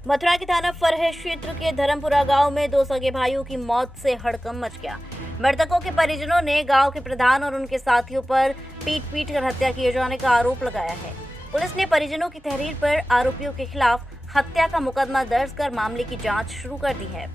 मथुरा के थाना फरहेज क्षेत्र के धर्मपुरा गांव में दो सगे भाइयों की मौत से हड़कंप मच गया। मृतकों के परिजनों ने गांव के प्रधान और उनके साथियों पर पीट कर हत्या किए जाने का आरोप लगाया है। पुलिस ने परिजनों की तहरीर पर आरोपियों के खिलाफ हत्या का मुकदमा दर्ज कर मामले की जांच शुरू कर दी है।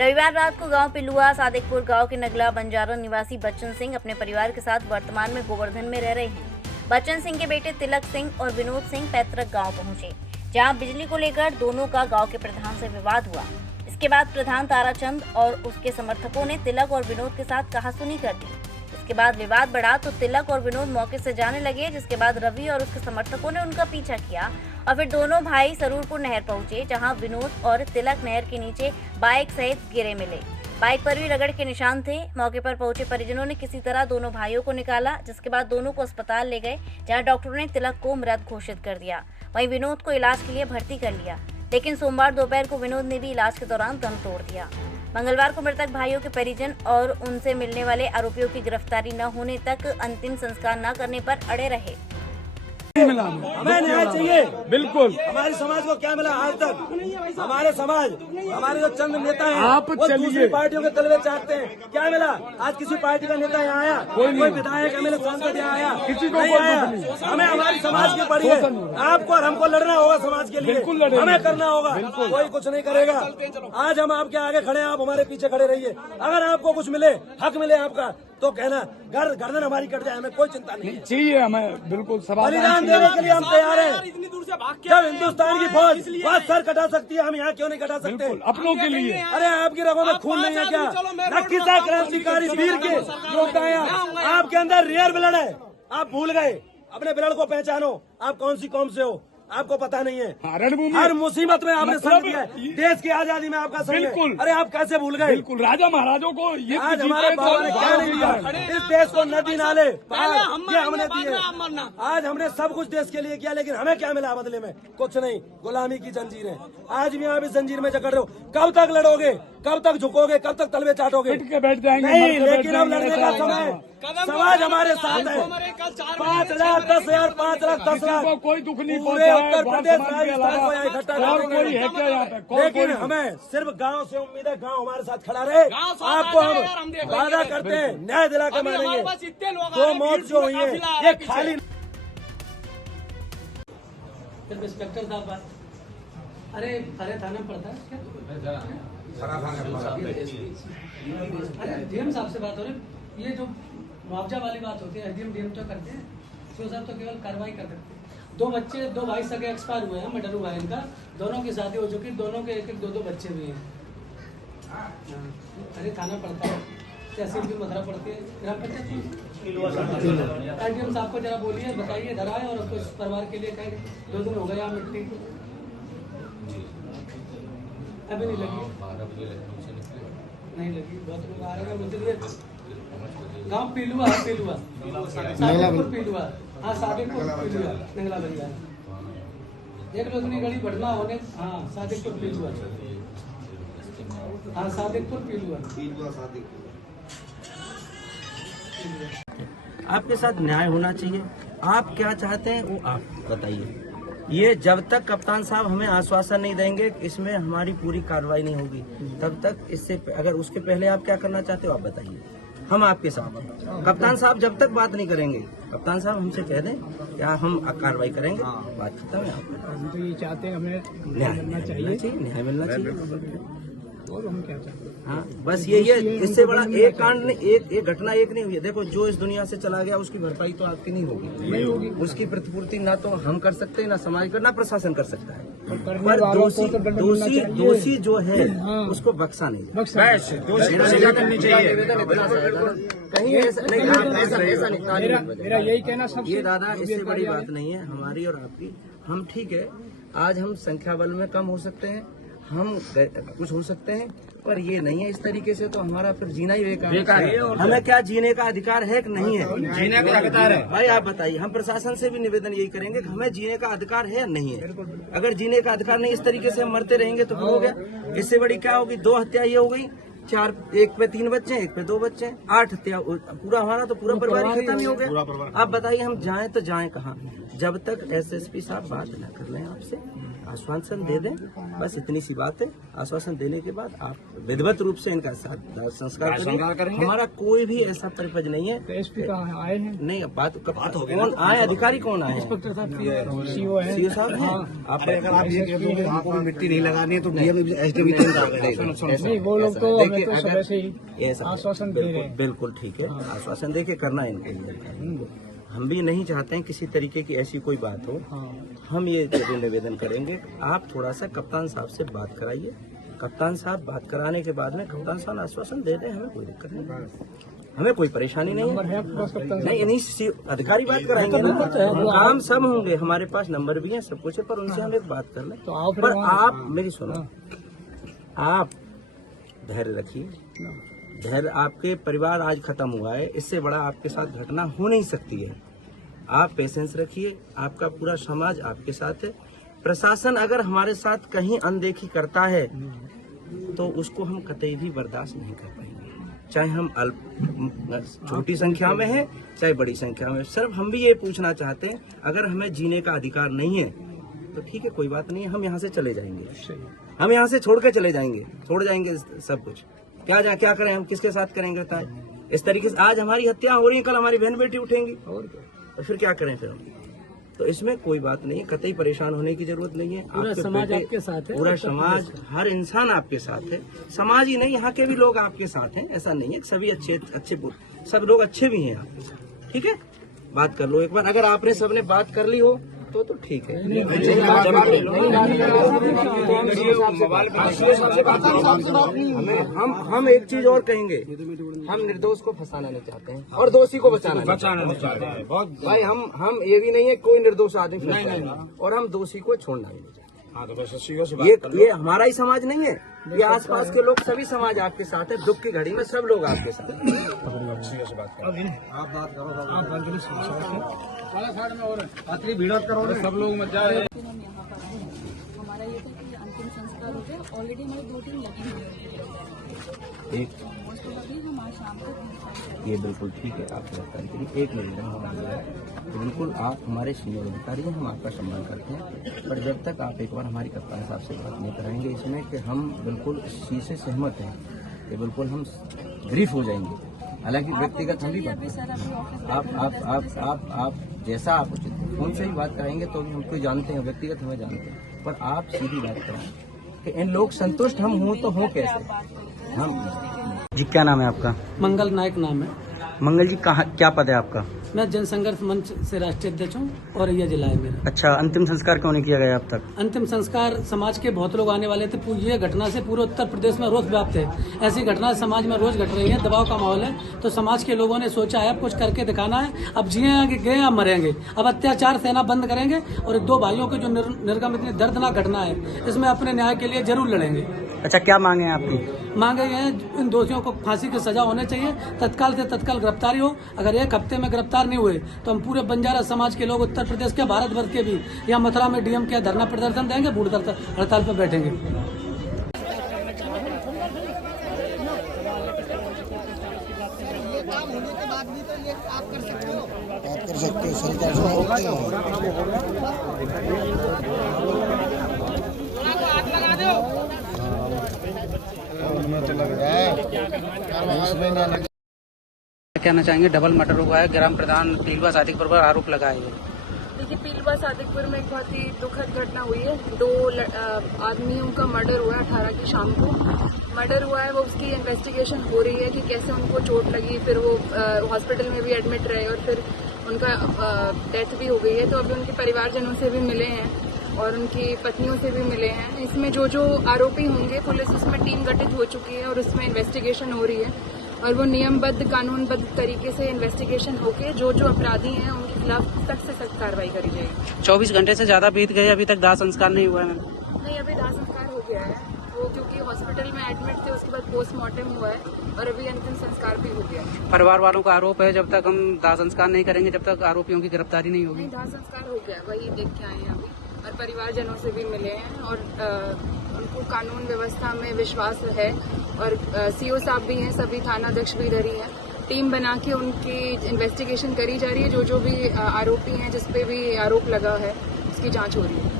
रविवार रात को गांव पिलुआ सादिकपुर गांव के नगला बंजारा निवासी बच्चन सिंह अपने परिवार के साथ वर्तमान में गोवर्धन में रह रहे हैं। बच्चन सिंह के बेटे तिलक सिंह और विनोद सिंह पैतृक गांव पहुंचे, जहां बिजली को लेकर दोनों का गांव के प्रधान से विवाद हुआ। इसके बाद प्रधान ताराचंद और उसके समर्थकों ने तिलक और विनोद के साथ कहासुनी कर दी। इसके बाद विवाद बढ़ा तो तिलक और विनोद मौके से जाने लगे, जिसके बाद रवि और उसके समर्थकों ने उनका पीछा किया और फिर दोनों भाई सरूरपुर नहर पहुंचे, जहां विनोद और तिलक नहर के नीचे बाइक सहित गिरे मिले। बाइक पर भी रगड़ के निशान थे। मौके पर पहुंचे परिजनों ने किसी तरह दोनों भाइयों को निकाला, जिसके बाद दोनों को अस्पताल ले गए, जहां डॉक्टरों ने तिलक को मृत घोषित कर दिया। वहीं विनोद को इलाज के लिए भर्ती कर लिया, लेकिन सोमवार दोपहर को विनोद ने भी इलाज के दौरान दम तोड़ दिया। मंगलवार को मृतक भाइयों के परिजन और उनसे मिलने वाले आरोपियों की गिरफ्तारी न होने तक अंतिम संस्कार न करने पर अड़े रहे। हमें न्याय चाहिए। बिल्कुल। हमारे समाज को क्या मिला आज तक? हमारे समाज, हमारे जो चंद नेता हैं, आप वो चलिए। दूसरी पार्टियों के तलवे चाहते हैं। क्या मिला? आज किसी पार्टी का नेता यहाँ आया? कोई विधायक एमएलए सांसद यहाँ आया? किसी को नहीं कोई आया। दुख नहीं। हमें हमारी समाज की पड़ी है। आपको और हमको लड़ना होगा समाज के लिए। बिल्कुल लड़ेंगे। हमें करना होगा, कोई कुछ नहीं करेगा। आज हम आपके आगे खड़े हैं, आप हमारे पीछे खड़े रहिए। अगर आपको कुछ मिले, हक मिले आपका, तो कहना गर्दन हमारी कट जाए, हमें कोई चिंता नहीं है। चाहिए हमें, बिल्कुल बलिदान देने के लिए हम तैयार हैं। जब हिंदुस्तान की फौज बात सर कटा सकती है, हम यहाँ क्यों नहीं कटा सकते? अपनों के लिए। अरे आपकी रगों में खून नहीं है क्या? नक्कीसा क्रांतिकारी वीर के योद्धा, आपके अंदर रेयर ब्लड है। आप भूल गए, अपने ब्लड को पहचानो। आप कौन सी कौम से हो आपको पता नहीं है। रणभूमि हर मुसीबत में आपने संग दिया है। देश की आजादी में आपका संग है। बिल्कुल। अरे आप कैसे भूल गए? बिल्कुल, राजा महाराजों को ये आज हमारे बाबा ने क्या नहीं दिया? इस देश को नदी नाले ये हमने दिए। आज हमने सब कुछ देश के लिए किया, लेकिन हमें क्या मिला बदले में? कुछ नहीं, गुलामी की जंजीरें। आज भी आप इस जंजीर में जकड़ रहे हो। कब तक लड़ोगे? कब तक झुकोगे? कब तक तलवे चाटोगे? पिट के बैठ जाएंगे। नहीं, लेकिन अब लड़ने का समय। समाज हमारे साथ है। 5 लाख 10 हजार, 5 लाख 10 हजार कोई दुख नहीं पूरे पहुंचा है। उत्तर प्रदेश राजस्थान को यहाँ इकट्ठा और करेंगे। कोई है क्या यहाँ पे? लेकिन हमें सिर्फ गांव से उम्मीद है, गांव हमारे साथ खड़ा रहे। आपको हम वादा करते हैं, न्याय दिला के मानेंगे। दो मौत जो हुई है ये खाली। इंस्पेक्टर साहब, अरे थाना पड़ता है क्या? अरे डीएम साहब से बात हो रही। ये जो मुआवजा वाली बात होती है, डीएम तो करते हैं, सीओ साहब तो केवल कार्रवाई कर सकते हैं। दो भाई सगे एक्सपायर हुए हैं, मर्डर हुआ है इनका। दोनों की शादी हो चुकी, दोनों के एक 2 बच्चे भी हैं। अरे थाना पड़ता है, तहसील भी मथुरा पड़ती है, ग्राम पंचायत। डीएम साहब को जरा बोलिए, बताइए, धराए और उसको इस परिवार के लिए कहें। 2 दिन हो गए यहाँ मिट्टी अभी नहीं लगी, नहीं लगी। बहुत लोग आ रहे हैं मुझे। गाँव पिलुआ है, पिलुआ सादिकपुर पिलुआ। हाँ, सादिकपुर पिलुआ नगला भैया। एक लोगनी गली बढ़ना होने। हाँ, सादिकपुर पिलुआ। हाँ, सादिकपुर पिलुआ। आपके साथ न्याय होना चाहिए। आप क्या चाहते हैं वो आप बताइए। ये जब तक कप्तान साहब हमें आश्वासन नहीं देंगे इसमें हमारी पूरी कार्रवाई नहीं होगी, तब तक इससे अगर उसके पहले आप क्या करना चाहते हो आप बताइए। हम आपके साथ हैं। कप्तान साहब जब तक बात नहीं करेंगे, कप्तान साहब हमसे कह दें क्या हम कार्रवाई करेंगे, बात खत्म है। हम तो ये चाहते हैं, हमें न्याय मिलना चाहिए, न्याय मिलना चाहिए। और हम क्या चाहते हैं? हाँ, बस यही है। इससे बड़ा एक कांड ने एक घटना एक नहीं हुई है। देखो, जो इस दुनिया से चला गया उसकी भरपाई तो आपकी नहीं होगी, उसकी प्रतिपूर्ति ना तो हम कर सकते हैं, ना समाज कर, ना प्रशासन कर सकता है। पर दोषी जो है उसको बख्शा नहीं कहीं ऐसा नहीं। मेरा यही कहना सबसे ये दादा इससे बड़ी बात नहीं है हमारी और आपकी। हम ठीक है, आज हम संख्या बल में कम हो सकते हैं, हम कुछ हो सकते हैं, पर ये नहीं है। इस तरीके से तो हमारा फिर जीना ही बेकार है। हमें क्या जीने का अधिकार है कि नहीं है? जीने का अधिकार है भाई, आप बताइए। हम प्रशासन से भी निवेदन यही करेंगे कि हमें जीने का अधिकार है या नहीं है। अगर जीने का अधिकार नहीं, इस तरीके से हम मरते रहेंगे तो हो गया। इससे बड़ी क्या होगी? 2 हत्या ये हो गई, 4, एक पे 3 बच्चे, एक पे 2 बच्चे, 8 हत्या। पूरा हमारा तो पूरा परिवार ही खत्म ही हो गया। आप बताइए हम जाएं तो जाएं कहाँ? जब तक एसएसपी साहब बात न कर लें आपसे, आश्वासन दे दें, बस इतनी सी बात है। आश्वासन देने के बाद आप विधिवत रूप से इनका संस्कार करेंगे। हमारा कोई भी ऐसा परिपज नहीं है। एसपी कहाँ आए हैं? नहीं, बात होगी। कौन आए? अधिकारी कौन आए? इंस्पेक्टर साहब, सीओ है। सीओ साहब हैं। आप अगर आप ये कह दो कि हमको मिट्टी नहीं लगानी है तो नहीं, वो लोग तो हमें तो सुबह से ही आश्वासन दे रहे हैं। बिल्कुल ठीक है, आश्वासन दे के करना है इनके लिए। हम भी नहीं चाहते हैं किसी तरीके की ऐसी कोई बात हो। हम ये जरूर निवेदन करेंगे, आप थोड़ा सा कप्तान साहब से बात कराइए। कप्तान साहब बात कराने के बाद में कप्तान साहब आश्वासन दे दें, हमें कोई दिक्कत नहीं, हमें कोई परेशानी नहीं है। नहीं, अधिकारी बात कराएंगे, काम सब होंगे, हमारे पास नंबर भी है, सब कुछ है, पर उनसे हम एक बात कर लें। पर आप मेरी सुनो, आप धैर्य रखिए। धैर्य, आपके परिवार आज खत्म हुआ है, इससे बड़ा आपके साथ घटना हो नहीं सकती है। आप पेशेंस रखिए, आपका पूरा समाज आपके साथ है। प्रशासन अगर हमारे साथ कहीं अनदेखी करता है तो उसको हम कतई भी बर्दाश्त नहीं कर पाएंगे, चाहे हम छोटी संख्या में हैं चाहे बड़ी संख्या में। सिर्फ हम भी ये पूछना चाहते हैं, अगर हमें जीने का अधिकार नहीं है तो ठीक है, कोई बात नहीं है, हम यहाँ से चले जाएंगे। हम यहाँ से छोड़ के चले जाएंगे, छोड़ जाएंगे सब कुछ। क्या करें हम, किसके साथ करेंगे? इस तरीके से आज हमारी हत्या हो रही है, कल हमारी बहन बेटी उठेंगी तो फिर क्या करें फिर? तो इसमें कोई बात नहीं है, कतई परेशान होने की जरूरत नहीं है। पूरा समाज आपके साथ है, पूरा समाज, हर इंसान आपके साथ है। समाज ही नहीं, यहाँ के भी लोग आपके साथ हैं, ऐसा नहीं है। सभी अच्छे सब लोग अच्छे भी हैं आपके साथ। ठीक है, बात कर लो एक बार। अगर आपने सबने बात कर ली हो तो ठीक है। हम एक चीज और कहेंगे, हम निर्दोष को फंसाना नहीं चाहते हैं और दोषी को बचाना नहीं चाहते हैं। भाई हम ये भी नहीं है कोई निर्दोष आदमी फंसाएगा और हम दोषी को छोड़ना नहीं चाहते। ये हमारा ही समाज नहीं है, ये आसपास के लोग सभी समाज आपके साथ है। दुख की घड़ी में सब लोग आपके साथ हैं। सब लोग मत जाए। हमारा ये था कि अंतिम संस्कार हो गया। ऑलरेडी हमारी 2 टीम लगी हुई है। एक मोस्ट प्रोबेबली हम आज शाम तक ये बिल्कुल ठीक है, आप जानकारी एक निवेदन हमारा है तो बिल्कुल आप हमारे सीनियर अधिकारी हैं, हम आपका सम्मान करते हैं। पर जब तक आप एक बार हमारी कप्तान साहब से बात नहीं कराएंगे इसमें कि हम बिल्कुल इस चीज़ से सहमत हैं कि बिल्कुल हम ब्रीफ हो जाएंगे। हालांकि व्यक्तिगत हम भी आप जैसा आप उचित फोन से ही बात कराएंगे तो भी हमको जानते हैं, व्यक्तिगत हमें जानते हैं, पर आप सीधी बात कराएं कि इन लोग संतुष्ट हम हों तो हों कैसे। हम जी, क्या नाम है आपका? मंगल नायक नाम है। मंगल जी, कहाँ, क्या पद है आपका? मैं जनसंघर्ष मंच से राष्ट्रीय अध्यक्ष हूँ और यह जिला है मेरा। अच्छा, अंतिम संस्कार क्यों नहीं किया गया अब तक? अंतिम संस्कार, समाज के बहुत लोग आने वाले थे। ये घटना से पूरे उत्तर प्रदेश में रोष व्याप्त है। ऐसी घटना समाज में रोज घट रही है, दबाव का माहौल है। तो समाज के लोगों ने सोचा है अब कुछ करके दिखाना है। अब जिएंगे गए अब मरेंगे, अब अत्याचार सहना बंद करेंगे और 2 भाइयों की जो निर्गम इतनी दर्दनाक घटना है इसमें अपने न्याय के लिए जरूर लड़ेंगे। अच्छा, क्या मांगे हैं आपकी? मांगे हैं इन दोषियों को फांसी की सजा होनी चाहिए, तत्काल से तत्काल गिरफ्तारी हो। अगर 1 हफ्ते में गिरफ्तार नहीं हुए तो हम पूरे बंजारा समाज के लोग उत्तर प्रदेश के, भारत वर्ष के भी, या मथुरा में डीएम के धरना प्रदर्शन देंगे, भूख हड़ताल पर बैठेंगे। कहना चाहेंगे, डबल मर्डर हुआ है, ग्राम प्रधान पीलवा सादिकपुर पर आरोप लगाए हैं। देखिए, पीलवा सादिकपुर में एक बहुत ही दुखद घटना हुई है। 2 आदमियों का मर्डर हुआ है 18 की शाम को। मर्डर हुआ है, वो उसकी इन्वेस्टिगेशन हो रही है कि कैसे उनको चोट लगी, फिर वो हॉस्पिटल में भी एडमिट रहे और फिर उनका डेथ भी हो गई है। तो अभी उनके परिवारजनों से भी मिले हैं और उनकी पत्नियों से भी मिले हैं। इसमें जो आरोपी होंगे, पुलिस उसमें टीम गठित हो चुकी है और उसमें इन्वेस्टिगेशन हो रही है और वो नियमबद्ध, कानूनबद्ध तरीके से इन्वेस्टिगेशन होके जो अपराधी हैं उनके खिलाफ सख्त से सख्त कार्रवाई करी जाएगी। 24 घंटे से ज्यादा बीत गए, अभी तक दाह संस्कार नहीं हुआ है। नहीं, अभी दाह संस्कार हो गया है। वो क्योंकि हॉस्पिटल में एडमिट थे, उसके बाद पोस्टमार्टम हुआ है और अभी अंतिम संस्कार भी हो गया है। परिवार वालों का आरोप है जब तक हम दाह संस्कार नहीं करेंगे, जब तक आरोपियों की गिरफ्तारी नहीं होगी। नहीं, दाह संस्कार हो गया, वही देख के आए हैं अभी और परिवारजनों से भी मिले हैं और उनको कानून व्यवस्था में विश्वास है और सीओ साहब भी हैं, सभी थानाध्यक्ष भी इधर ही हैं। टीम बना के उनकी इन्वेस्टिगेशन करी जा रही है। जो भी आरोपी हैं, जिस पे भी आरोप लगा है, उसकी जांच हो रही है।